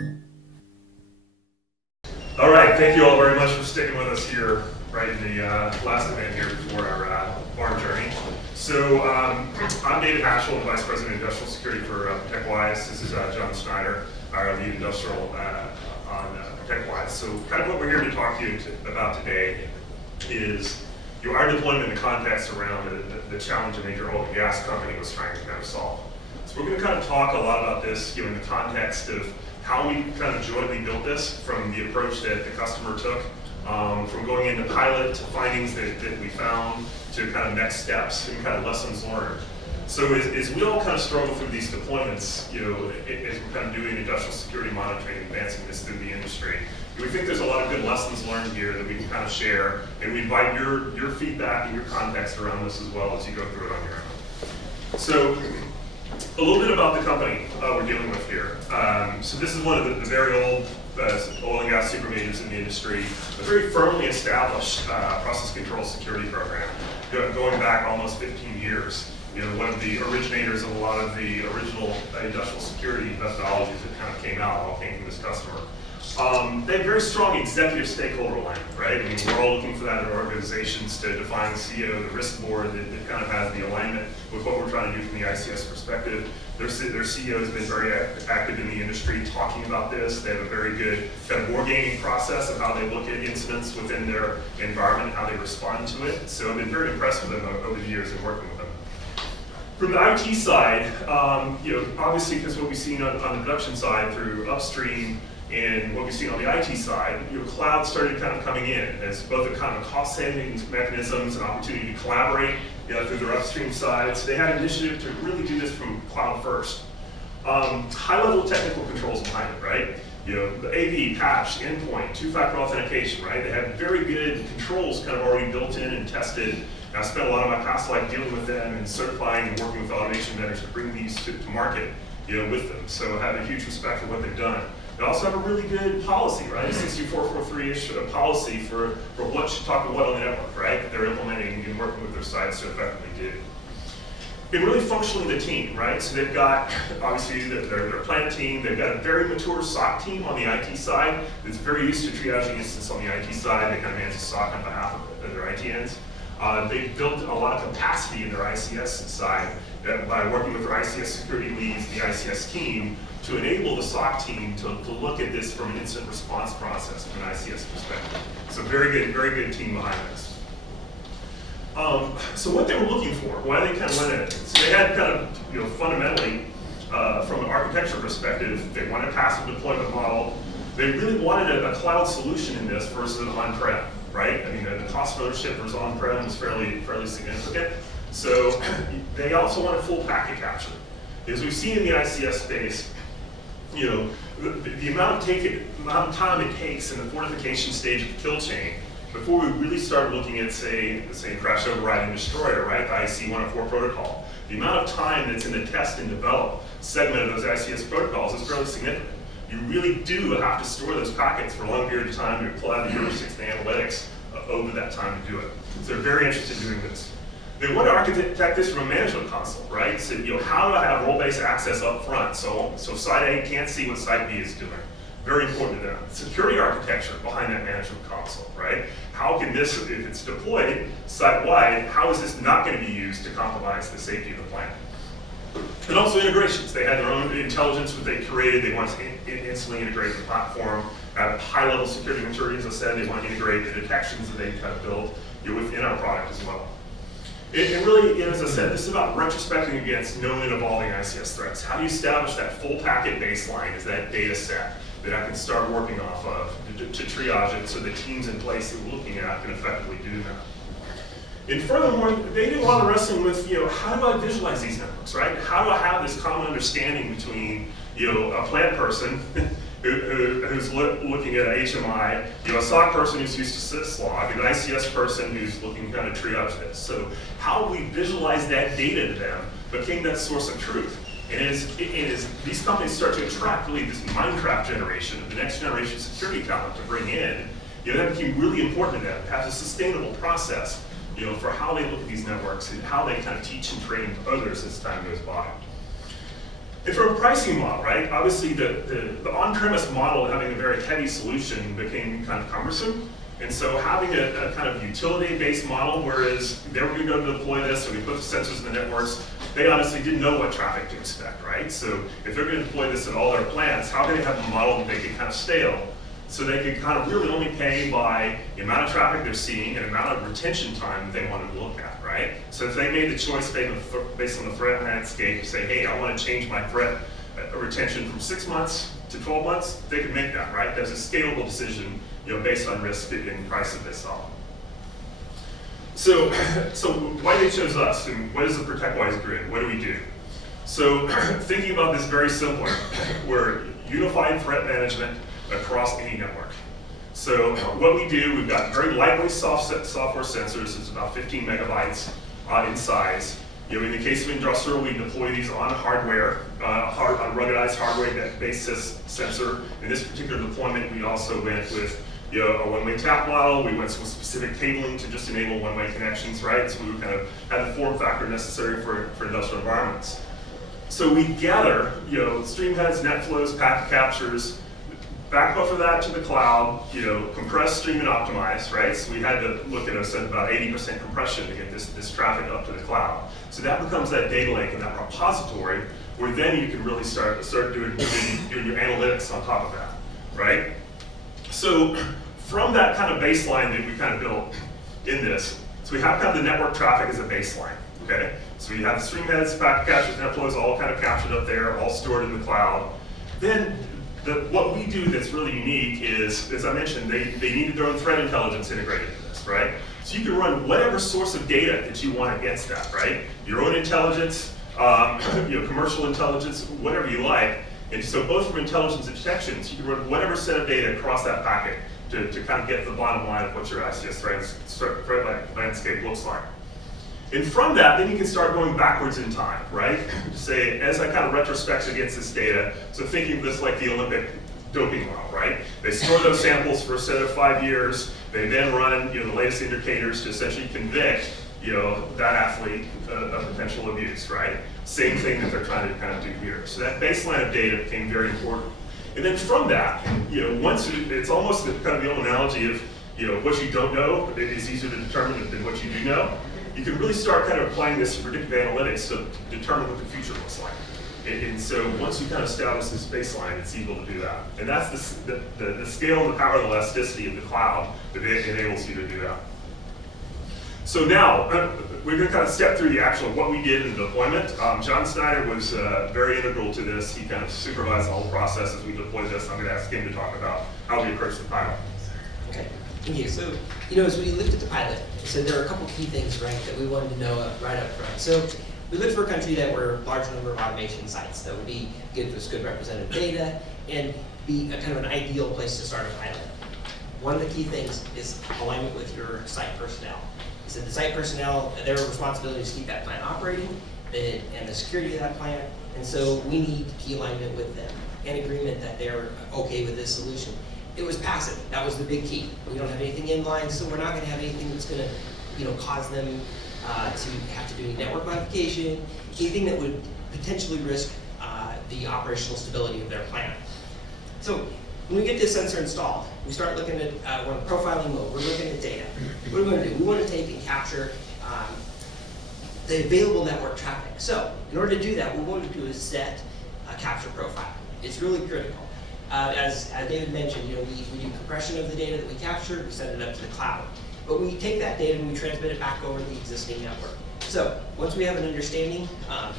All right, thank you all very much for sticking with us here right in the last event here before our journey. So I'm David Hatchell, the Vice President of Industrial Security for ProtectWise. This is John Snyder, our lead industrial on ProtectWise. So kind of what we're here to talk to you about today is our deployment in the context around the challenge a major oil and gas company was trying to kind of solve. So we're going to kind of talk a lot about this in the context of how we kind of jointly built this, from the approach that the customer took, from going into pilot to findings that we found, to kind of next steps and kind of lessons learned. So as we all kind of struggle through these deployments, as we're kind of doing industrial security monitoring, advancing this through the industry, we think there's a lot of good lessons learned here that we can kind of share, and we invite your feedback and your context around this as well as you go through it on your own. So a little bit about the company we're dealing with here. So this is one of the very old oil and gas super majors in the industry, a very firmly established process control security program, going back almost 15 years. One of the originators of a lot of the original industrial security methodologies that kind of came out, all came from this customer. They have very strong executive stakeholder alignment, right? I mean, we're all looking for that in organizations to define the CEO, the risk board, that kind of has the alignment with what we're trying to do from the ICS perspective. Their CEO has been very active in the industry talking about this. They have a very good kind of wargaming process of how they look at incidents within their environment, how they respond to it. So I've been very impressed with them over the years in working with them. From the IT side, obviously, because what we've seen on the production side through upstream and what we've seen on the IT side, cloud started kind of coming in as both a kind of cost savings mechanisms and opportunity to collaborate through their upstream side. So they had an initiative to really do this from cloud first. High level technical controls behind it, right? The AV, patch, endpoint, two-factor authentication, right? They had very good controls kind of already built in and tested. And I spent a lot of my past life dealing with them and certifying and working with automation vendors to bring these to market, with them. So I have a huge respect for what they've done. They also have a really good policy, right? 6443-ish policy for what should talk to what on the network, right? That they're implementing and working with their sites to effectively do. And really functionally the team, right? So they've got, obviously, their plant team. They've got a very mature SOC team on the IT side that's very used to triaging incidents on the IT side. They kind of manage the SOC on behalf of their IT ends. They've built a lot of capacity in their ICS side by working with their ICS security leads, the ICS team, to enable the SOC team to look at this from an incident response process from an ICS perspective. So very good team behind this. So what they were looking for, why they kind of went at it. So they had kind of, fundamentally, from an architecture perspective, they wanted a passive deployment model. They really wanted a cloud solution in this versus an on-prem, right? I mean, the cost of ownership versus on-prem was fairly significant. So they also wanted full packet capture. As we've seen in the ICS space, the amount of time it takes in the fortification stage of the kill chain before we really start looking at, say crash override and destroyer, right, the IC 104 protocol. The amount of time that's in the test and develop segment of those ICS protocols is fairly significant. You really do have to store those packets for a long period of time to apply the heuristics and analytics over that time to do it. So they're very interested in doing this. They want to architect this from a management console, right? So, how do I have role-based access up front? So site A can't see what site B is doing. Very important to them. Security architecture behind that management console, right? How can this, if it's deployed site-wide, how is this not going to be used to compromise the safety of the plant? And also integrations. They had their own intelligence that they created. They want to instantly integrate the platform at high-level security maturity. As I said, they want to integrate the detections that they kind of built within our product as well. And really, as I said, this is about retrospecting against known and evolving ICS threats. How do you establish that full packet baseline as that data set that I can start working off of to triage it so the teams in place that we're looking at can effectively do that? And furthermore, they did a lot of wrestling with, how do I visualize these networks, right? How do I have this common understanding between, a plant person who's looking at HMI, a SOC person who's used to syslog, an ICS person who's looking to kind of triage this. So how we visualize that data to them became that source of truth. And as these companies start to attract really this Minecraft generation, the next generation security talent to bring in, that became really important to them to have a sustainable process, for how they look at these networks and how they kind of teach and train others as time goes by. And from a pricing model, right? Obviously, the on-premise model having a very heavy solution became kind of cumbersome. And so having a kind of utility-based model, whereas they were going to go to deploy this, so we put the sensors in the networks, they honestly didn't know what traffic to expect, right? So if they're going to deploy this at all their plants, how can they have a model that they can kind of stale? So they can kind of really only pay by the amount of traffic they're seeing and amount of retention time that they wanted to look at, right? So if they made the choice based on the threat landscape, say, hey, I want to change my threat retention from 6 months to 12 months, they could make that, right? That's a scalable decision, based on risk and price that they saw. So why they chose us, and what is the ProtectWise grid? What do we do? So thinking about this very simply, we're unified threat management across any network. So what we do, we've got very lightweight software sensors. It's about 15 megabytes in size. In the case of industrial, we deploy these on hardware, on ruggedized hardware-based sensor. In this particular deployment, we also went with a one-way tap model. We went with specific cabling to just enable one-way connections, right? So we kind of had the form factor necessary for industrial environments. So we gather, stream heads, net flows, packet captures, back buffer that to the cloud, compress, stream, and optimize, right? So we had to look at about 80% compression to get this traffic up to the cloud. So that becomes that data lake and that repository where then you can really start doing your analytics on top of that, right? So from that kind of baseline that we kind of built in this, so we have kind of the network traffic as a baseline, okay? So we have the stream heads, packet captures, net flows, all kind of captured up there, all stored in the cloud. Then what we do that's really unique is, as I mentioned, they needed their own threat intelligence integrated in this, right? So you can run whatever source of data that you want against that, right? Your own intelligence, commercial intelligence, whatever you like. And so both from intelligence and detections, you can run whatever set of data across that packet to kind of get to the bottom line of what your ICS threat landscape looks like. And from that, then you can start going backwards in time, right? Say, as I kind of retrospect against this data, so thinking of this like the Olympic doping model, right? They store those samples for a set of 5 years. They then run, the latest indicators to essentially convict, that athlete of potential abuse, right? Same thing that they're trying to kind of do here. So that baseline of data became very important. And then from that, once it's almost kind of the old analogy of, what you don't know is easier to determine than what you do know. You can really start kind of applying this to predictive analytics to determine what the future looks like. And so once you kind of establish this baseline, it's able to do that. And that's the scale and the power and elasticity of the cloud that enables you to do that. So now, we're going to kind of step through the actual what we did in the deployment. John Snyder was very integral to this. He kind of supervised the whole process as we deployed this. I'm going to ask him to talk about how we approached the pilot. Okay, thank you. So, as we looked at the pilot, so there are a couple key things, right, that we wanted to know right up front. So we looked for a country that were large number of automation sites that would be give us good representative data and be a kind of an ideal place to start a pilot. One of the key things is alignment with your site personnel. So the site personnel, their responsibility is to keep that plant operating and the security of that plant. And so we need key alignment with them and agreement that they're okay with this solution. It was passive. That was the big key. We don't have anything in line, so we're not going to have anything that's going to, cause them to have to do any network modification, anything that would potentially risk the operational stability of their plant. So when we get this sensor installed, we start looking at we're in profiling mode. We're looking at data. What are we going to do? We want to take and capture the available network traffic. So in order to do that, what we want to do is set a capture profile. It's really critical. As David mentioned, we do compression of the data that we capture, we send it up to the cloud. But we take that data and we transmit it back over the existing network. So once we have an understanding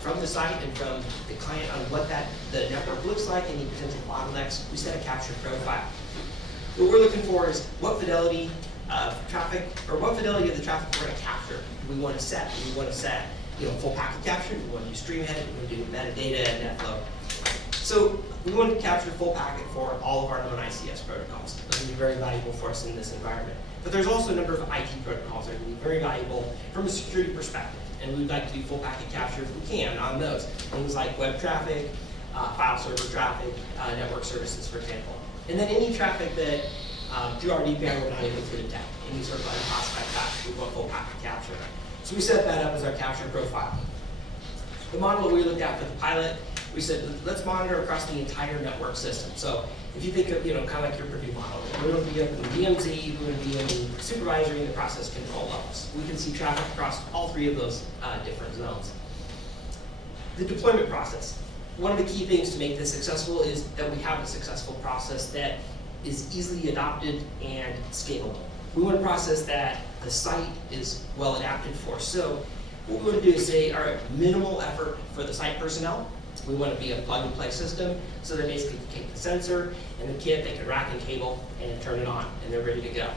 from the site and from the client on what the network looks like, any potential bottlenecks, we set a capture profile. What we're looking for is what fidelity of traffic, or what fidelity of the traffic we're going to capture we want to set. We want to set full packet capture, we want to do stream head, we want to do metadata and net flow. So we want to capture full packet for all of our known ICS protocols. Those will be very valuable for us in this environment. But there's also a number of IT protocols that are going to be very valuable from a security perspective. And we'd like to do full packet capture if we can on those. Things like web traffic, file server traffic, network services, for example. And then any traffic that through our DPI we're not able to detect, any sort of unclassified traffic, we want full packet capture. So we set that up as our capture profile. The model that we looked at for the pilot we said, let's monitor across the entire network system. So if you think of, kind of like your Purdue model, we're going to be up in the DMZ, we're going to be in the supervisory and the process control levels. We can see traffic across all three of those different zones. The deployment process. One of the key things to make this successful is that we have a successful process that is easily adopted and scalable. We want a process that the site is well adapted for. So what we want to do is say, all right, minimal effort for the site personnel. We want to be a plug and play system, so they basically can take the sensor and the kit, they can rack and cable and turn it on, and they're ready to go.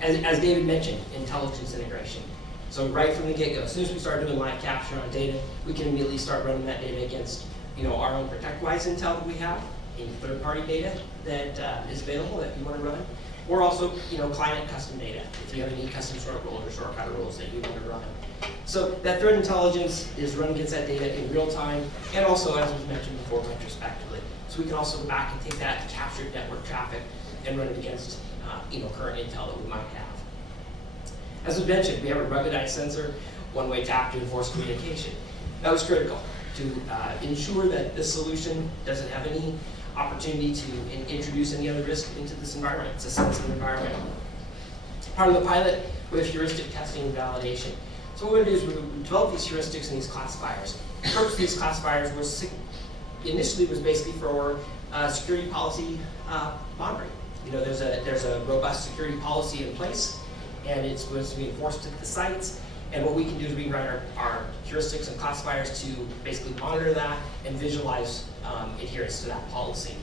As David mentioned, intelligence integration. So right from the get-go, as soon as we start doing live capture on data, we can immediately start running that data against our own ProtectWise intel that we have, in third-party data that is available that you want to run, or also client custom data if you have any custom sort rules or shortcut rules that you want to run. So that threat intelligence is run against that data in real time, and also, as was mentioned before, retrospectively. So we can also go back and take that captured network traffic and run it against current intel that we might have. As was mentioned, we have a ruggedized sensor, one-way tap to enforce communication. That was critical to ensure that this solution doesn't have any opportunity to introduce any other risk into this environment. It's a sensitive environment. Part of the pilot, we have heuristic testing and validation. So what we do is we develop these heuristics and these classifiers. The purpose of these classifiers was initially basically for security policy monitoring. There's a robust security policy in place, and it's supposed to be enforced at the sites. And what we can do is we can write our heuristics and classifiers to basically monitor that and visualize adherence to that policy.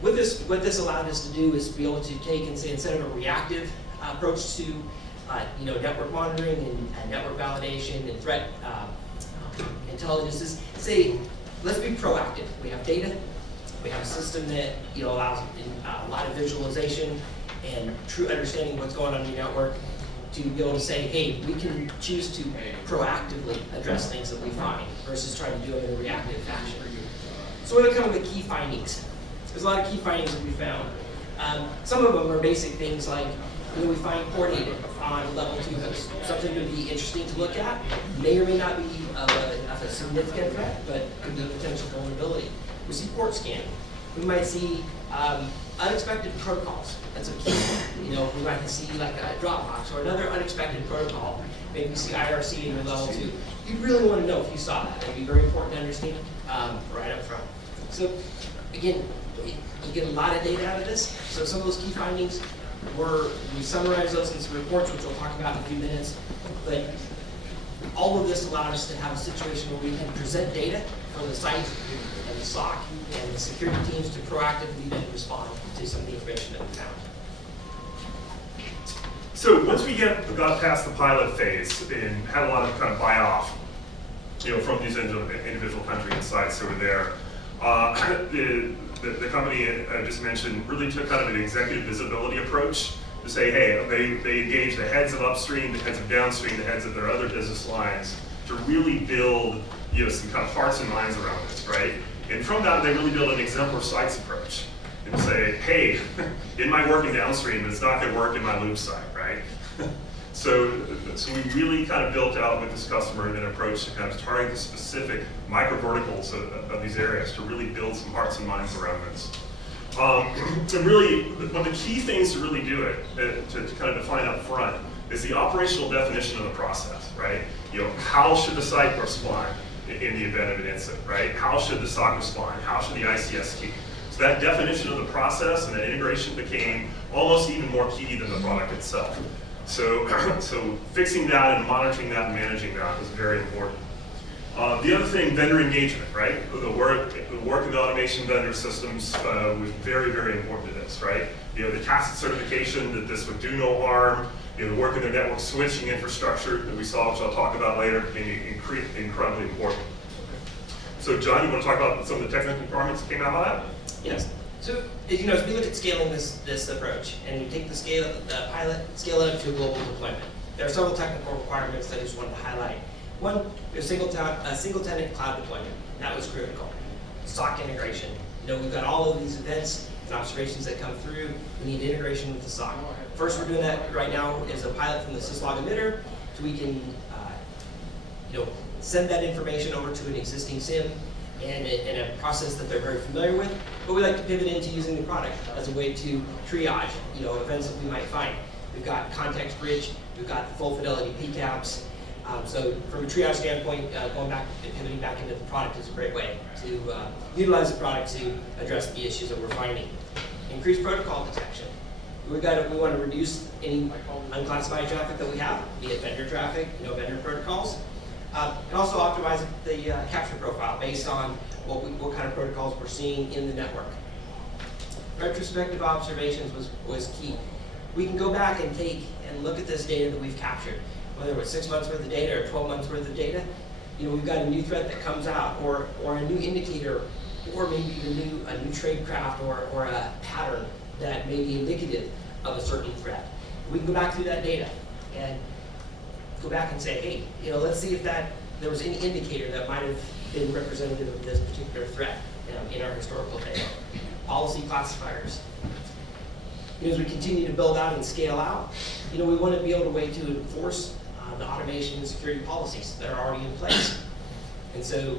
What this allowed us to do is be able to take and say, instead of a reactive approach to network monitoring and network validation and threat intelligence, is say, let's be proactive. We have data, we have a system that allows a lot of visualization and true understanding of what's going on in your network, to be able to say, hey, we can choose to proactively address things that we find versus trying to do it in a reactive fashion. So what are kind of the key findings? There's a lot of key findings that we found. Some of them are basic things like, we find port data on level 2 hosts. Something that would be interesting to look at. May or may not be of a significant threat, but could be a potential vulnerability. We see port scanning. We might see unexpected protocols. That's a key one. We might see like a Dropbox or another unexpected protocol. Maybe you see IRC in your level 2. You really want to know if you saw that. That'd be very important to understand right up front. So again, you get a lot of data out of this. So some of those key findings we summarize those in some reports, which we'll talk about in a few minutes. But all of this allowed us to have a situation where we can present data from the site and the SOC and the security teams to proactively then respond to some of the information that we found. So once we got past the pilot phase and had a lot of kind of buy-off, from these individual countries and sites that were there, the company I just mentioned really took kind of an executive visibility approach to say, hey, they engage the heads of upstream, the heads of downstream, the heads of their other business lines to really build some kind of hearts and minds around this, right? And from that, they really build an exemplar sites approach and say, hey, it might work in downstream, but it's not going to work in my loop site, right? So we really kind of built out with this customer an approach to kind of target the specific micro verticals of these areas to really build some hearts and minds around this. And really, one of the key things to really do it, to kind of define up front, is the operational definition of the process, right? How should the site respond in the event of an incident, right? How should the SOC respond? How should the ICS keep? So that definition of the process and that integration became almost even more key than the product itself. So fixing that and monitoring that and managing that was very important. The other thing, vendor engagement, right? The work in the automation vendor systems was very, very important to this, right? The tacit certification that this would do no harm, the work in their network switching infrastructure that we saw, which I'll talk about later, became incredibly important. So John, you want to talk about some of the technical requirements that came out of that? Yes. So as we look at scaling this approach, and you take the pilot, scale it up to a global deployment. There are several technical requirements that I just wanted to highlight. One, a single tenant cloud deployment. That was critical. SOC integration. We've got all of these events and observations that come through. We need integration with the SOC. First, we're doing that right now as a pilot from the syslog emitter, so we can send that information over to an existing SIM and a process that they're very familiar with, but we like to pivot into using the product as a way to triage, events that we might find. We've got context rich, we've got full fidelity PCAPs. So from a triage standpoint, going back and pivoting back into the product is a great way to utilize the product to address the issues that we're finding. Increased protocol detection. We want to reduce any unclassified traffic that we have, be it vendor traffic, vendor protocols. And also optimize the capture profile based on what kind of protocols we're seeing in the network. Retrospective observations was key. We can go back and take and look at this data that we've captured, whether it was 6 months worth of data or 12 months worth of data. We've got a new threat that comes out, or a new indicator, or maybe a new trade craft or a pattern that may be indicative of a certain threat. We can go back through that data and go back and say, hey, let's see if there was any indicator that might have been representative of this particular threat in our historical data. Policy classifiers. As we continue to build out and scale out, we want to be able to way to enforce the automation and security policies that are already in place. And so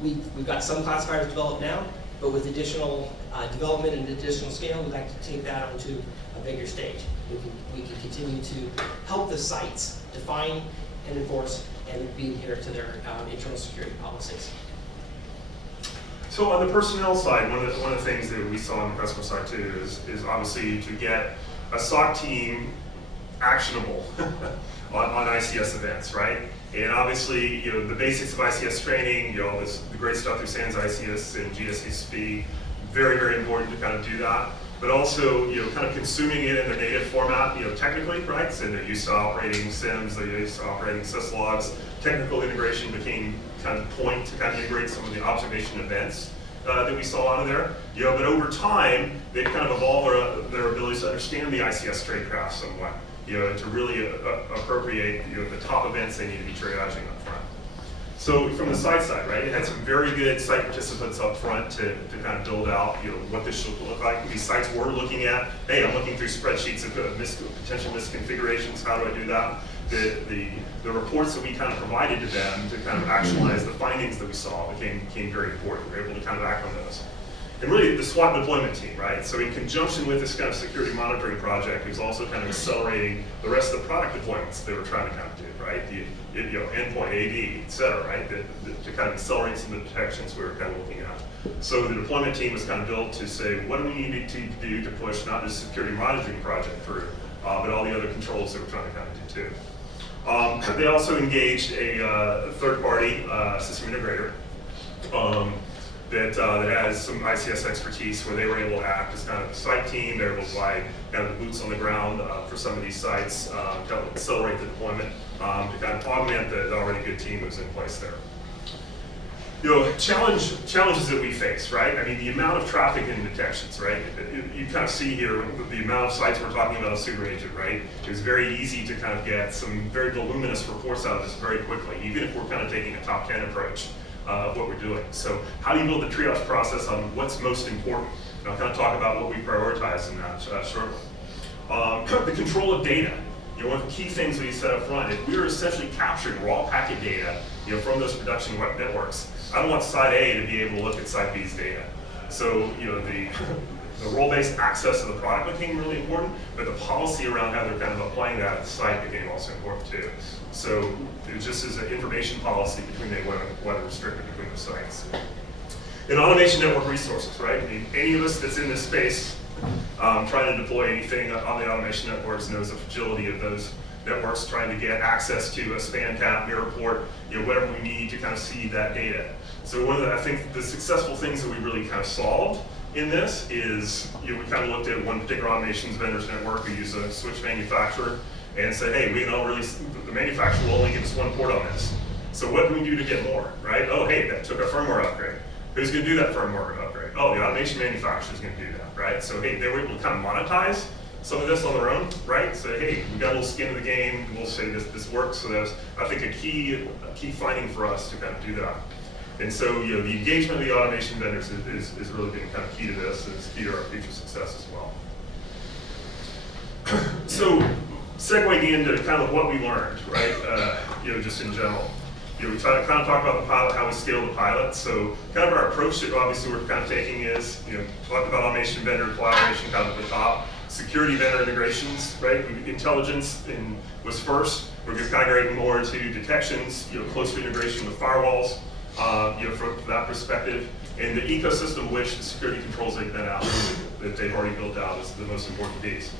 we've got some classifiers developed now, but with additional development and additional scale, we'd like to take that onto a bigger stage. We can continue to help the sites define and enforce and be adherent to their internal security policies. So on the personnel side, one of the things that we saw on the customer side too is obviously to get a SOC team actionable on ICS events, right? And obviously, the basics of ICS training, the great stuff through SANS ICS and GSASP, very, very important to kind of do that. But also, kind of consuming it in their native format, technically, right? So they're used to operating SIMs, they're used to operating syslog's. Technical integration became kind of point to kind of integrate some of the observation events that we saw out of there. But over time, they've kind of evolved their abilities to understand the ICS tradecraft somewhat, to really appropriate, the top events they need to be triaging up front. So from the site side, right, it had some very good site participants up front to kind of build out, what this should look like. These sites were looking at, hey, I'm looking through spreadsheets of potential misconfigurations. How do I do that? The reports that we kind of provided to them to kind of actualize the findings that we saw became very important. We were able to kind of act on those. And really, the SWAT deployment team, right? So in conjunction with this kind of security monitoring project, it was also kind of accelerating the rest of the product deployments they were trying to kind of do, right? The endpoint, AD, et cetera, right? To kind of accelerate some of the detections we were kind of looking at. So the deployment team was kind of built to say, what do we need to do to push not just security monitoring project through, but all the other controls that we're trying to kind of do too. They also engaged a third-party system integrator that has some ICS expertise where they were able to act as kind of a site team. They were able to provide kind of the boots on the ground for some of these sites to help accelerate the deployment, to kind of augment the already good team that was in place there. Challenges that we face, right? I mean, the amount of traffic and detections, right? You kind of see here the amount of sites we're talking about a super agent, right? It was very easy to kind of get some very voluminous reports out of this very quickly, even if we're kind of taking a top 10 approach of what we're doing. So how do you build the triage process on what's most important? And I'll kind of talk about what we prioritize in that shortly. The control of data. One of the key things we said up front is we were essentially capturing raw packet data, from those production web networks. I don't want site A to be able to look at site B's data. So, the role-based access to the product became really important, but the policy around how they're kind of applying that at the site became also important too. So it just is an information policy between what are restricted between the sites. And automation network resources, right? I mean, any of us that's in this space trying to deploy anything on the automation networks knows the fragility of those networks, trying to get access to a span tap, mirror port, whatever we need to kind of see that data. So I think the successful things that we really kind of solved in this is, we kind of looked at one particular automations vendor's network. We use a switch manufacturer and said, hey, the manufacturer will only give us one port on this. So what can we do to get more, right? Oh, hey, that took a firmware upgrade. Who's going to do that firmware upgrade? Oh, the automation manufacturer is going to do that, right? So hey, they were able to kind of monetize some of this on their own, right? So hey, we got a little skin in the game. We'll say this works. So that's, I think, a key finding for us to kind of do that. And so the engagement of the automation vendors is really been kind of key to this, and it's key to our future success as well. So segueing into kind of what we learned, right? Just in general. we try to kind of talk about the pilot, how we scale the pilot. So kind of our approach that obviously we're kind of taking is, talk about automation vendor collaboration kind of at the top, security vendor integrations, right? Intelligence was first. We're just migrating more into detections, closer integration with firewalls, from that perspective, and the ecosystem which the security controls they then out that they've already built out is the most important piece.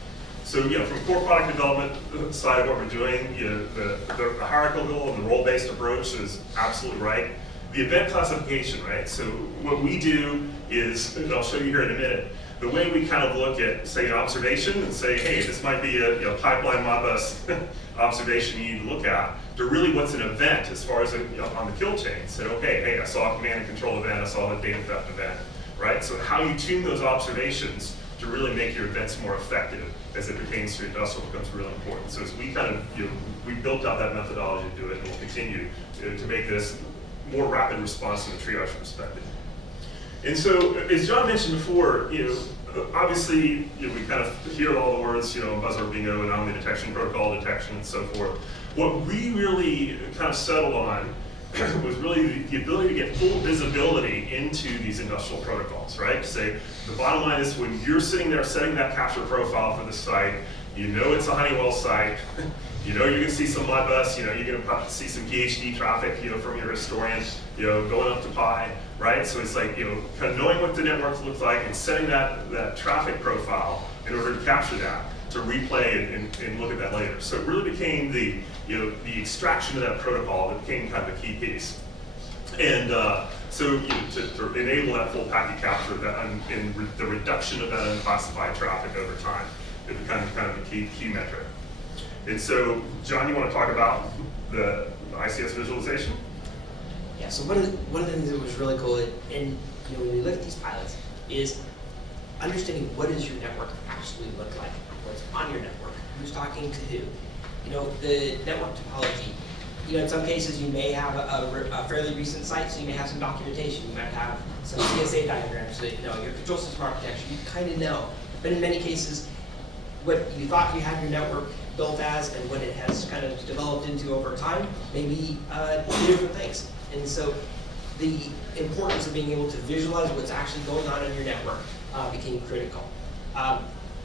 So, from core product development side of what we're doing, the hierarchical and the role-based approach is absolutely right. The event classification, right? So what we do is, and I'll show you here in a minute, the way we kind of look at, say, an observation and say, hey, this might be a pipeline Modbus observation you need to look at, to really what's an event as far as on the kill chain. Said, okay, hey, I saw a command and control event, I saw a data theft event, right? So how you tune those observations to really make your events more effective as it pertains to industrial becomes really important. So as we kind of, we built out that methodology to do it, and we'll continue to make this more rapid response from the triage perspective. And so, as John mentioned before, obviously, we kind of hear all the words, buzzer bingo, anomaly detection, protocol detection, and so forth. What we really kind of settled on was really the ability to get full visibility into these industrial protocols, right? To say, the bottom line is when you're sitting there setting that capture profile for the site, it's a Honeywell site, you're gonna see some Modbus, you're gonna have to see some PhD traffic, from your historian, going up to Pi, right? So it's like, kind of knowing what the network looks like and setting that traffic profile in order to capture that, to replay and look at that later. So it really became the extraction of that protocol that became kind of a key piece. And so to enable that full packet capture and the reduction of that unclassified traffic over time, it became kind of a key metric. And so, John, you want to talk about the ICS visualization? Yeah, so one of the things that was really cool, and when we look at these pilots, is understanding what does your network actually look like, what's on your network, who's talking to who. The network topology, in some cases you may have a fairly recent site, so you may have some documentation, you might have some CSA diagrams, so your control system architecture, you kind of know. But in many cases, what you thought you had your network built as and what it has kind of developed into over time may be two different things. And so the importance of being able to visualize what's actually going on in your network became critical.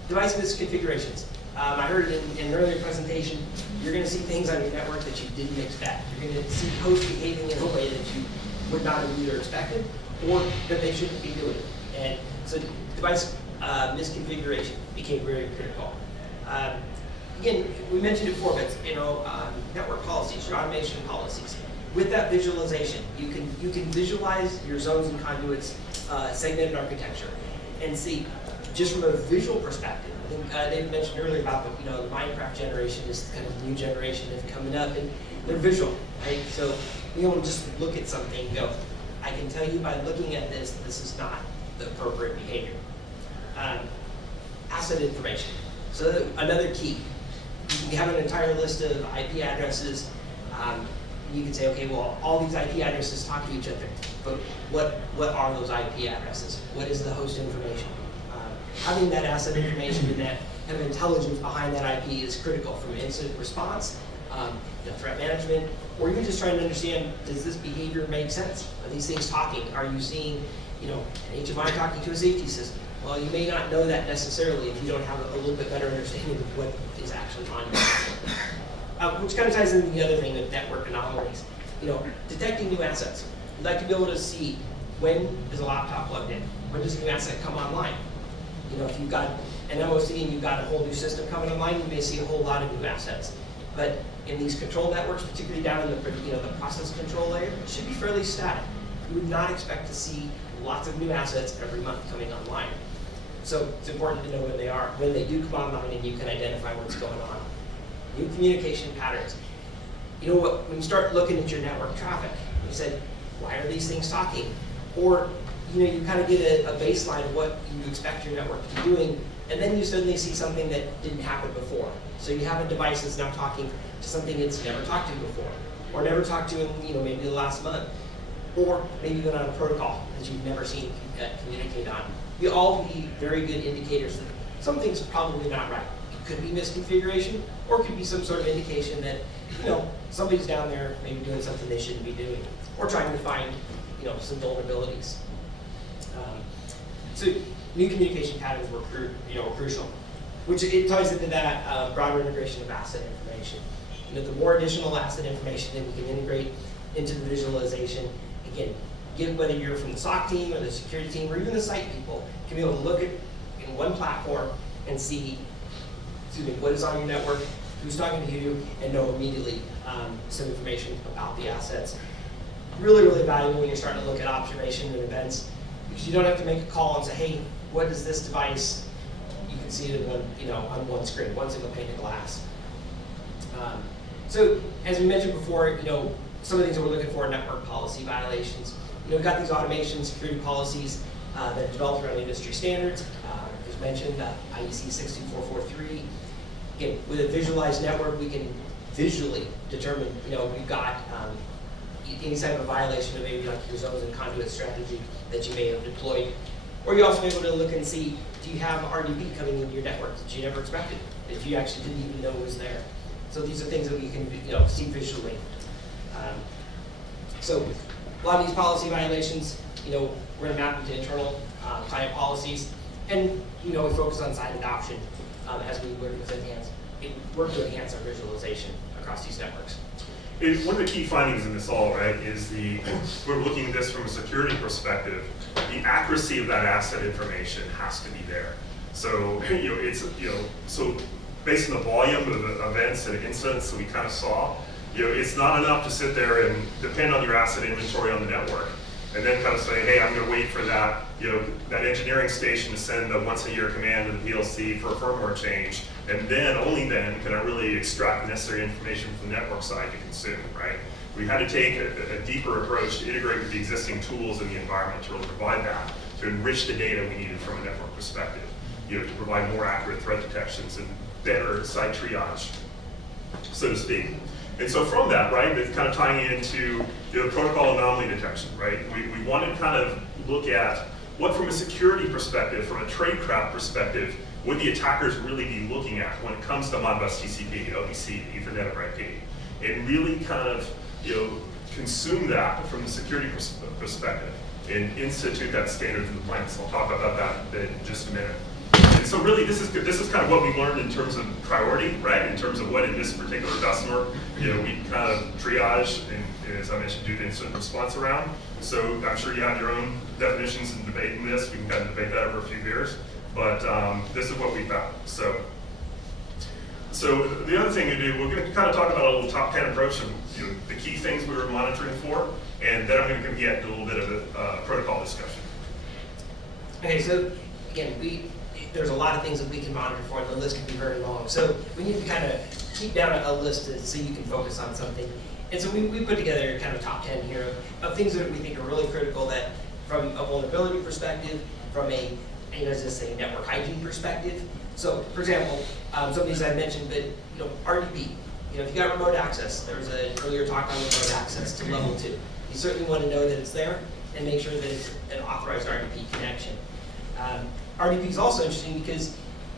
Device misconfigurations. I heard in an earlier presentation, you're going to see things on your network that you didn't expect. You're going to see hosts behaving in a way that you would not have either expected or that they shouldn't be doing. And so device misconfiguration became very critical. Again, we mentioned it before, but network policies, your automation policies. With that visualization, you can visualize your zones and conduits, segmented architecture, and see just from a visual perspective. I think David mentioned earlier about the Minecraft generation is kind of the new generation that's coming up, and they're visual, right? So you don't just look at something and go, I can tell you by looking at this, this is not the appropriate behavior. Asset information. So another key. You have an entire list of IP addresses. You can say, okay, well, all these IP addresses talk to each other, but what are those IP addresses? What is the host information? Having that asset information and that kind of intelligence behind that IP is critical from incident response, threat management, or even just trying to understand, does this behavior make sense? Are these things talking? Are you seeing, an HMI talking to a safety system? Well, you may not know that necessarily if you don't have a little bit better understanding of what is actually on your network. Which kind of ties into the other thing of network anomalies. Detecting new assets. You'd like to be able to see when is a laptop plugged in? When does a new asset come online? If you've got an MOC and you've got a whole new system coming online, you may see a whole lot of new assets. But in these control networks, particularly down in the process control layer, it should be fairly static. You would not expect to see lots of new assets every month coming online. So it's important to know when they are, when they do come online, and you can identify what's going on. New communication patterns. When you start looking at your network traffic, you said, why are these things talking? Or you kind of get a baseline of what you expect your network to be doing, and then you suddenly see something that didn't happen before. So you have a device that's now talking to something it's never talked to before, or never talked to in maybe the last month, or maybe even on a protocol that you've never seen communicate on. They'll all be very good indicators that something's probably not right. It could be misconfiguration, or it could be some sort of indication that somebody's down there maybe doing something they shouldn't be doing, or trying to find, some vulnerabilities. So new communication patterns were crucial, which it ties into that broader integration of asset information. The more additional asset information that we can integrate into the visualization, again, whether you're from the SOC team or the security team or even the site people, can be able to look at in one platform and see, what is on your network, who's talking to you, and know immediately some information about the assets. Really, really valuable when you're starting to look at observation and events, because you don't have to make a call and say, hey, what is this device? You can see it in on one screen, one single pane of glass. So as we mentioned before, some of the things that we're looking for are network policy violations. We've got these automation security policies that are developed around industry standards. As mentioned, IEC 62443. Again, with a visualized network, we can visually determine, we've got any type of violation of maybe like your zones and conduit strategy that you may have deployed. Or you're also able to look and see, do you have RDP coming into your network that you never expected, that you actually didn't even know was there. So these are things that we can see visually. So a lot of these policy violations, we're going to map into internal client policies, and we focus on site adoption as we work to enhance our visualization across these networks. One of the key findings in this all, right, is we're looking at this from a security perspective. The accuracy of that asset information has to be there. So so based on the volume of events and incidents that we kind of saw, it's not enough to sit there and depend on your asset inventory on the network, and then kind of say, hey, I'm going to wait for that, that engineering station to send a once-a-year command to the PLC for a firmware change, and then, only then, can I really extract the necessary information from the network side to consume, right? We had to take a deeper approach to integrate with the existing tools in the environment to really provide that, to enrich the data we needed from a network perspective, to provide more accurate threat detections and better site triage, so to speak. And so from that, right, it's kind of tying into protocol anomaly detection, right? We wanted to kind of look at what, from a security perspective, from a tradecraft perspective, would the attackers really be looking at when it comes to Modbus TCP, OVC, Ethernet over IP, and really kind of consume that from the security perspective and institute that standard in the plans. I'll talk about that in just a minute. And so really, this is kind of what we learned in terms of priority, right? In terms of what in this particular customer, we kind of triage and, as I mentioned, do the incident response around. So I'm sure you have your own definitions and debate in this. We can kind of debate that over a few beers, but this is what we found. So the other thing to do, we're going to kind of talk about a little top 10 approach of the key things we were monitoring for, and then I'm going to get into a little bit of a protocol discussion. Okay, so again, there's a lot of things that we can monitor for, and the list can be very long. So we need to kind of keep down a list so you can focus on something. And so we put together kind of top 10 here of things that we think are really critical, that from a vulnerability perspective, from a network hygiene perspective. So for example, some of these I mentioned, but RDP. If you got remote access, there was an earlier talk on remote access to level 2. You certainly want to know that it's there and make sure that it's an authorized RDP connection. RDP is also interesting because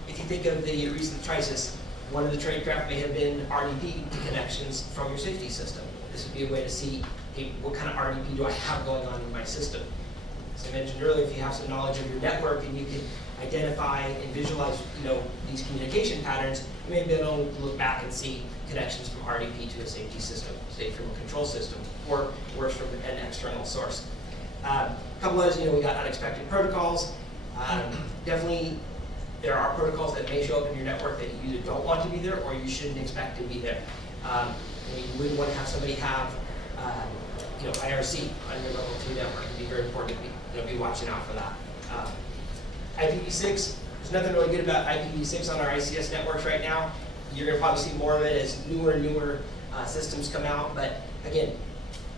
if you think of the recent crisis, one of the tradecraft may have been RDP connections from your safety system. This would be a way to see, hey, what kind of RDP do I have going on in my system? As I mentioned earlier, if you have some knowledge of your network and you can identify and visualize, these communication patterns, you may be able to look back and see connections from RDP to a safety system, say from a control system, or worse, from an external source. A couple others, we got unexpected protocols. Definitely, there are protocols that may show up in your network that you either don't want to be there or you shouldn't expect to be there. You wouldn't want to have somebody have, IRC on your level 2 network. It'd be very important to be watching out for that. IPv6, there's nothing really good about IPv6 on our ICS networks right now. You're going to probably see more of it as newer and newer systems come out. But again,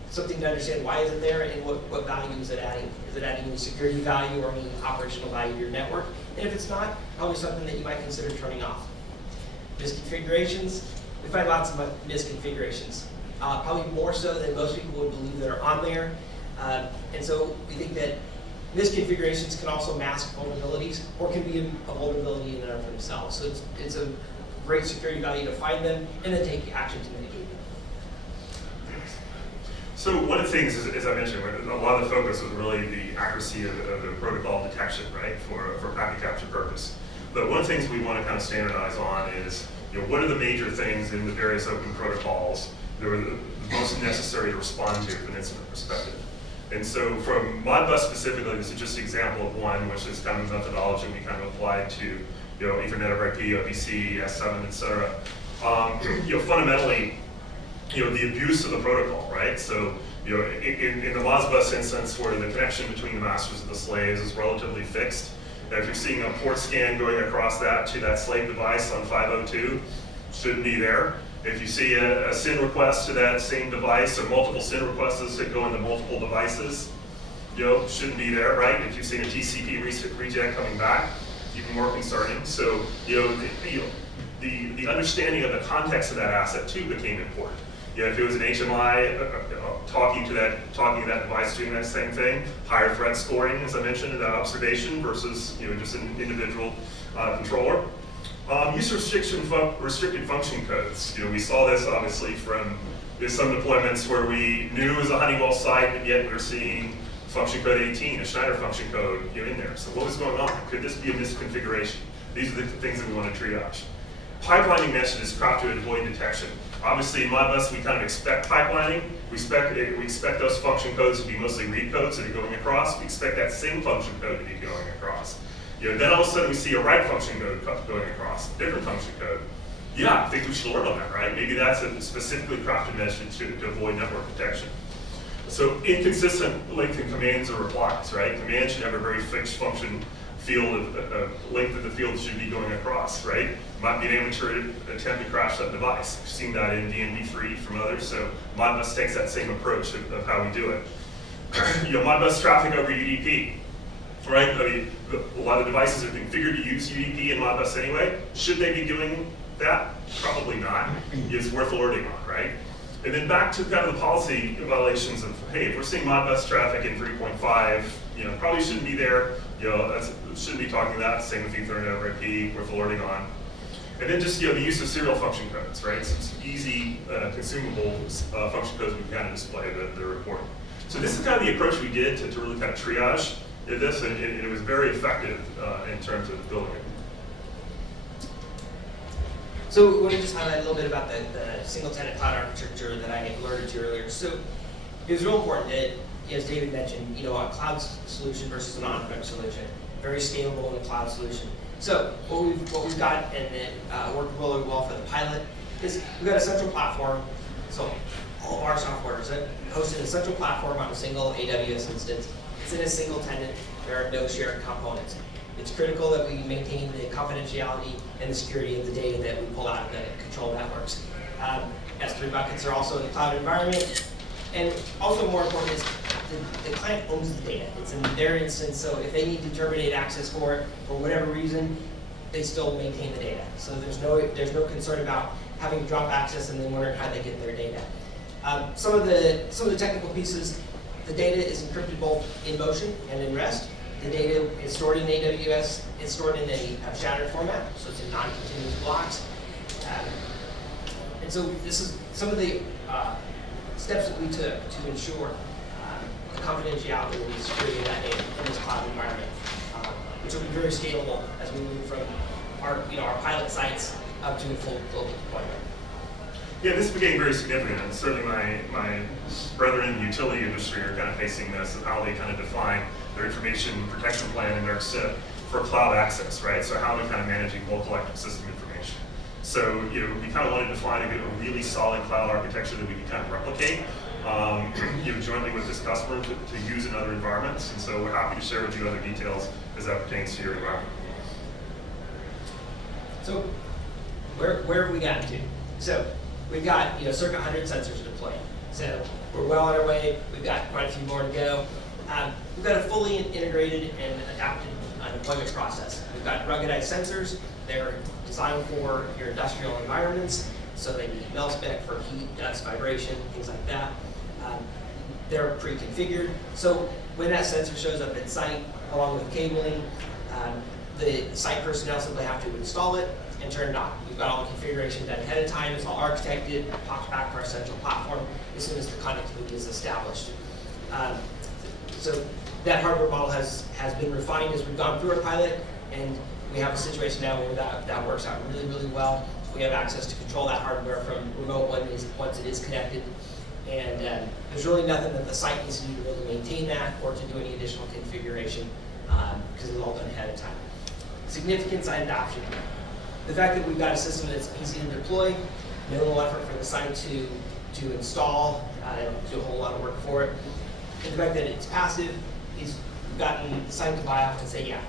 something to understand, why is it there and what value is it adding? Is it adding any security value or any operational value to your network? And if it's not, probably something that you might consider turning off. Misconfigurations, we find lots of misconfigurations. Probably more so than most people would believe that are on there. And so we think that misconfigurations can also mask vulnerabilities or can be a vulnerability in and of themselves. So it's a great security value to find them and then take action to mitigate them. So one of the things, as I mentioned, a lot of the focus was really the accuracy of the protocol detection, right, for packet capture purpose. But one of the things we want to kind of standardize on is, what are the major things in the various open protocols that are the most necessary to respond to from an incident perspective. And so from Modbus specifically, this is just an example of one, which is kind of a methodology we kind of applied to, Ethernet over IP, OPC, S7, et cetera. Fundamentally, the abuse of the protocol, right? So, in the Modbus instance where the connection between the masters and the slaves is relatively fixed, if you're seeing a port scan going across that to that slave device on 502, shouldn't be there. If you see a SYN request to that same device or multiple SYN requests that go into multiple devices, shouldn't be there, right? If you've seen a TCP reject coming back, even more concerning. So, the understanding of the context of that asset too became important. If it was an HMI talking to that device doing that same thing, higher threat scoring, as I mentioned in that observation, versus just an individual controller. Use restricted function codes. We saw this obviously from some deployments where we knew it was a Honeywell site, but yet we were seeing function code 18, a Schneider function code in there. So what was going on? Could this be a misconfiguration? These are the things that we want to triage. Pipelining messages crafted to avoid detection. Obviously, in Modbus, we kind of expect pipelining. We expect those function codes to be mostly read codes that are going across. We expect that same function code to be going across. Then all of a sudden we see a write function code going across, different function code. Yeah, I think we should learn on that, right? Maybe that's a specifically crafted message to avoid network detection. So inconsistent length in commands or replies, right? Commands should have a very fixed function field of length of the field should be going across, right? Might be an amateur attempt to crash that device. We've seen that in DNV3 from others, so Modbus takes that same approach of how we do it. Modbus traffic over UDP, right? I mean, a lot of devices are configured to use UDP in Modbus anyway. Should they be doing that? Probably not. It's worth alerting on, right? And then back to kind of the policy violations of, hey, if we're seeing Modbus traffic in 3.5, probably shouldn't be there. Shouldn't be talking that. Same with Ethernet over IP, worth alerting on. And then just the use of serial function codes, right? Some easy consumable function codes we can kind of display the report. So this is kind of the approach we did to really kind of triage this, and it was very effective in terms of building it. So I want to just highlight a little bit about the single tenant cloud architecture that I alerted to earlier. So it was real important that, as David mentioned, a cloud solution versus an on-prem solution, very scalable in a cloud solution. So what we've got, and it worked really well for the pilot, is we've got a central platform. So all of our software is hosted in a central platform on a single AWS instance. It's in a single tenant. There are no shared components. It's critical that we maintain the confidentiality and the security of the data that we pull out of the control networks. S3 buckets are also in the cloud environment. And also more important is the client owns the data. It's in their instance, so if they need to terminate access for it, for whatever reason, they still maintain the data. So there's no concern about having to drop access and then wondering how they get their data. Some of the technical pieces, the data is encrypted both in motion and in rest. The data is stored in AWS. It's stored in a shattered format, so it's in non-continuous blocks. And so this is some of the steps that we took to ensure the confidentiality and the security of that data in this cloud environment, which will be very scalable as we move from our pilot sites up to a full global deployment. Yeah, this became very significant, and certainly my brethren in the utility industry are kind of facing this, of how they kind of define their information protection plan in their SIP for cloud access, right? So how they're kind of managing bulk electric system information. So we kind of wanted to find a really solid cloud architecture that we could kind of replicate, jointly with this customer to use in other environments. And so we're happy to share with you other details as that pertains to your environment. So where have we gotten to? So we've got circa 100 sensors deployed. So we're well on our way. We've got quite a few more to go. We've got a fully integrated and adapted deployment process. We've got ruggedized sensors. They're designed for your industrial environments, so they need mil-spec for heat, dust, vibration, things like that. They're pre-configured. So when that sensor shows up at site, along with cabling, the site personnel simply have to install it and turned on. We've got all the configuration done ahead of time. It's all architected, pops back to our central platform as soon as the connectivity is established. So that hardware model has been refined as we've gone through our pilot, and we have a situation now where that works out really, really well. We have access to control that hardware from remote once it is connected. And there's really nothing that the site needs to do to really maintain that or to do any additional configuration because it's all done ahead of time. Significant site adoption. The fact that we've got a system that's easy to deploy, minimal effort for the site to install, do a whole lot of work for it. And the fact that it's passive is we've gotten the site to buy off and say, yeah,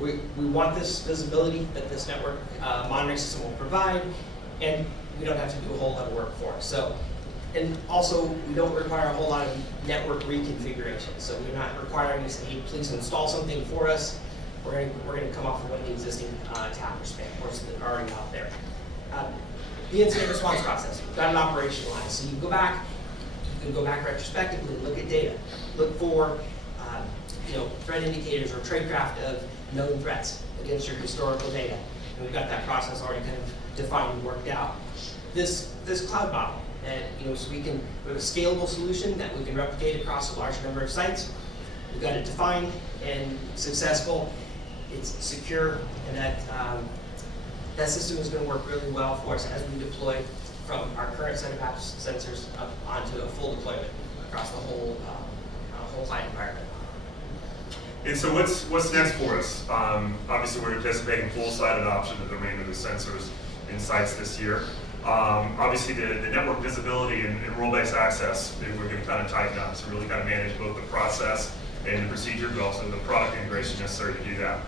we want this visibility that this network monitoring system will provide, and we don't have to do a whole lot of work for it. So, and also, we don't require a whole lot of network reconfiguration. So we're not requiring you to say, hey, please install something for us. We're going to come off of one of the existing TAP or span ports that are already out there. The incident response process, we've got it operationalized. So you can go back retrospectively, look at data, look for threat indicators or tradecraft of known threats against your historical data. And we've got that process already kind of defined and worked out. This cloud model, so we have a scalable solution that we can replicate across a large number of sites. We've got it defined and successful. It's secure, and that system is going to work really well for us as we deploy from our current set of apps sensors up onto a full deployment across the whole client environment. And so what's next for us? Obviously, we're anticipating full site adoption of the remainder of the sensors in sites this year. Obviously, the network visibility and role-based access, we're going to kind of tighten up to really kind of manage both the process and the procedure, but also the product integration necessary to do that.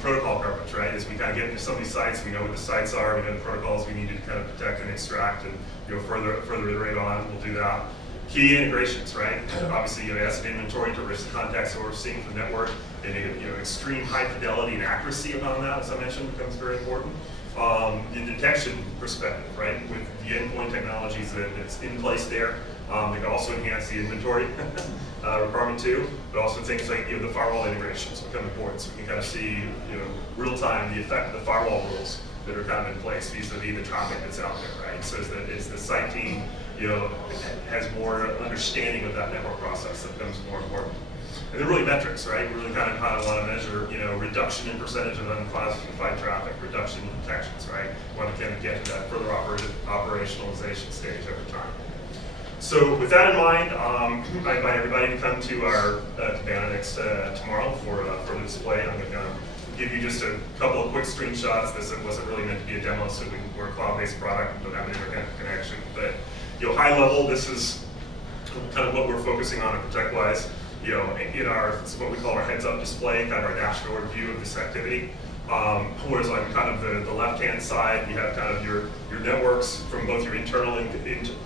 Protocol coverage, right? As we kind of get into some of these sites, we know what the sites are, we know the protocols we need to kind of protect and extract, and further iterate on. We'll do that. Key integrations, right? Obviously, asset inventory to risk context that we're seeing from the network, and extreme high fidelity and accuracy around that, as I mentioned, becomes very important. The detection perspective, right? With the endpoint technologies that's in place there, they can also enhance the inventory requirement too, but also things like the firewall integrations become important, so we can kind of see real time the effect of the firewall rules that are kind of in place vis-a-vis the traffic that's out there, right? So as the site team has more understanding of that network process, that becomes more important. And then really metrics, right? We really kind of want to measure, reduction in percentage of unclassified traffic, reduction in detections, right? We want to kind of get to that further operationalization stage over time. So with that in mind, I invite everybody to come to our Cabana next tomorrow for the display. I'm going to give you just a couple of quick screenshots. This wasn't really meant to be a demo, so we're a cloud-based product and don't have an internet connection. But high level, this is kind of what we're focusing on ProtectWise. In our what we call our heads-up display, kind of our dashboard view of this activity. Whereas on kind of the left-hand side, we have kind of your networks from both your internal and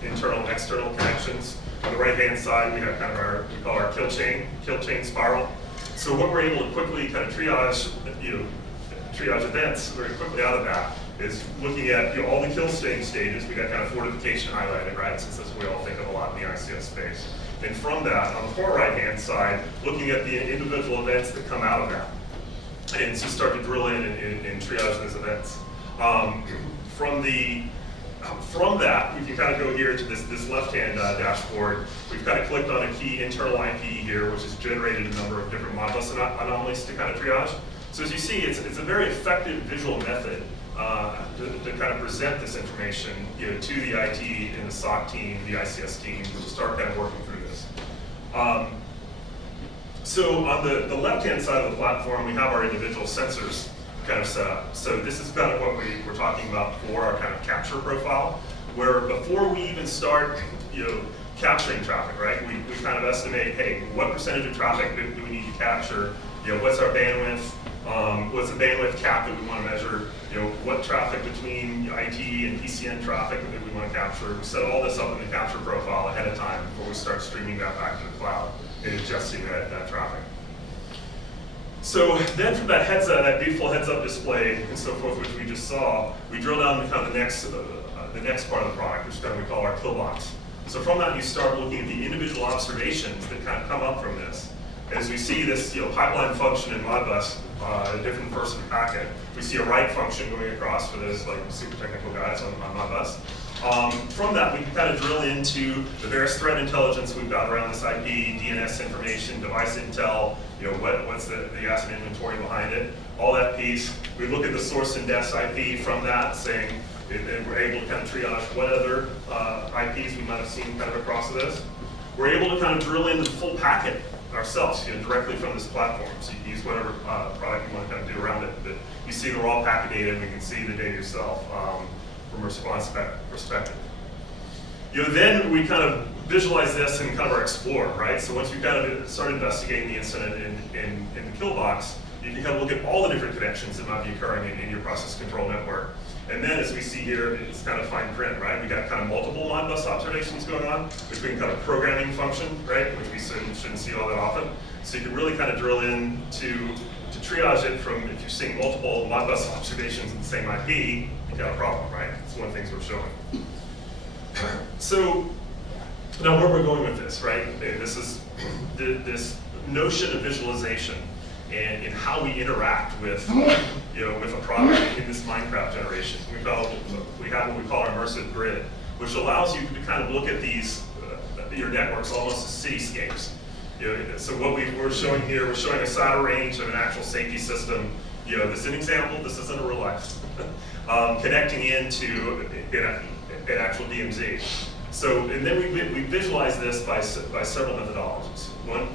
external connections. On the right-hand side, we have kind of we call our kill chain spiral. So what we're able to quickly kind of triage events very quickly out of that is looking at all the kill stages. We got kind of fortification highlighted, right? Since that's what we all think of a lot in the ICS space. And from that, on the far right-hand side, looking at the individual events that come out of that. And so start to drill in and triage those events. From that, we can kind of go here to this left-hand dashboard. We've kind of clicked on a key internal IP here, which has generated a number of different Modbus anomalies to kind of triage. So as you see, it's a very effective visual method to kind of present this information to the IT and the SOC team, the ICS team, to start kind of working through this. So on the left-hand side of the platform, we have our individual sensors kind of set up. So this is kind of what we were talking about before, our kind of capture profile, where before we even start capturing traffic, right? We kind of estimate, hey, what percentage of traffic do we need to capture? What's our bandwidth? What's the bandwidth cap that we want to measure? What traffic between IT and PCN traffic that we want to capture? We set all this up in the capture profile ahead of time before we start streaming that back to the cloud and adjusting that traffic. So then from that beautiful heads-up display and so forth, which we just saw, we drill down to kind of the next part of the product, which kind of we call our kill box. So from that, you start looking at the individual observations that kind of come up from this. As we see this pipeline function in Modbus, a different person packet, we see a write function going across for those like super technical guys on Modbus. From that, we can kind of drill into the various threat intelligence we've got around this IP, DNS information, device intel, what's the asset inventory behind it, all that piece. We look at the source and des IP from that, saying, and we're able to kind of triage what other IPs we might have seen kind of across this. We're able to kind of drill into the full packet ourselves, directly from this platform. So you can use whatever product you want to kind of do around it. But you see the raw packet data, and we can see the data yourself from a response perspective. Then we kind of visualize this in kind of our explore, right? So once you kind of start investigating the incident in the kill box, you can kind of look at all the different connections that might be occurring in your process control network. And then as we see here, it's kind of fine print, right? We got kind of multiple Modbus observations going on between kind of programming function, right? Which we shouldn't see all that often. So you can really kind of drill in to triage it from, if you're seeing multiple Modbus observations in the same IP, you got a problem, right? It's one of the things we're showing. So now where we're going with this, right? And this is this notion of visualization and in how we interact with, with a product in this Minecraft generation. We have what we call our immersive grid, which allows you to kind of look at these, your networks almost as cityscapes. So what we're showing here, we're showing a SATA range of an actual safety system. This is an example, this isn't a real life, connecting into an actual DMZ. So, and then we visualize this by several methodologies.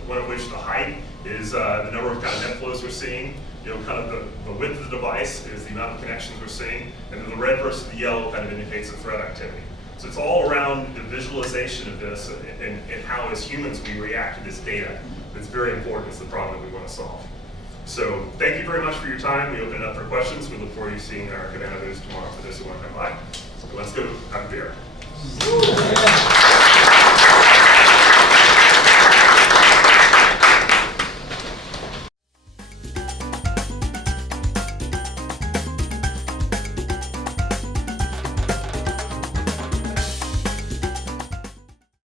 One of which the height is the number of kind of net flows we're seeing. Kind of the width of the device is the amount of connections we're seeing, and then the red versus the yellow kind of indicates the threat activity. So it's all around the visualization of this and how as humans we react to this data. It's very important. It's the problem that we want to solve. So thank you very much for your time. We open it up for questions. We look forward to seeing our Cabana booth tomorrow for those who want to come by. So let's go have a beer.